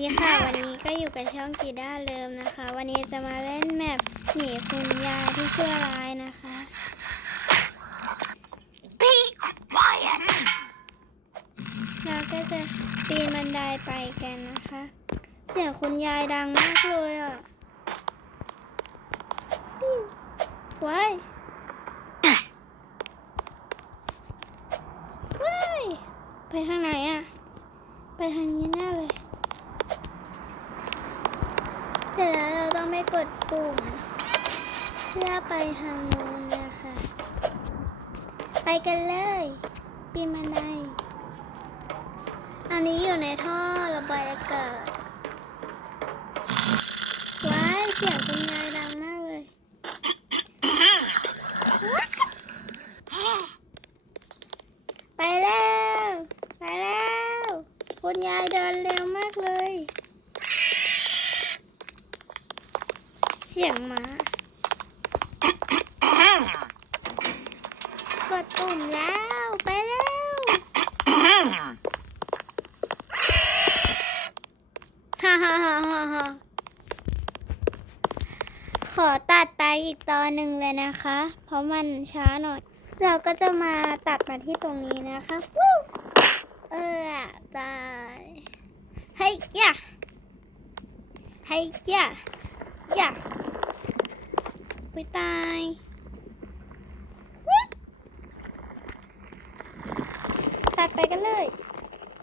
ดีค่ะ วันนี้ก็อยู่กับช่องกีด้าเลิมนะคะ วันนี้จะมาเล่นแมปหนีคุณยายที่ชั่วร้ายนะคะ Be quiet. เราก็จะปีนบันไดไปกันนะคะ เสียงคุณยายดังมากเลยอะปิ้วว้ายว้ายไปทางไหนอะ ไปทางนี้แน่เลย เสร็จแล้วเราต้องไม่กดปุ่ม เพื่อไปทางนู้นนะคะ ไปกันเลยปีนบันไดอันนี้อยู่ในท่อระบายอากาศว้ายเสียงคุณยายดังมากเลย ไปแล้ว ไปแล้ว คุณยายเดินเร็วมากเลย เสียงหมา กดปุ่มแล้ว ไปแล้ว ฮ่าฮ่าฮ่าฮ่าฮ่าขอตัดไปอีกตอนหนึ่งเลยนะคะ เพราะมันช้าหน่อย เราก็จะมาตัดมาที่ตรงนี้นะคะวู้เออตายเฮ้ยย่าเฮ้ยย่าย่า ไปตายตัดไปกันเลย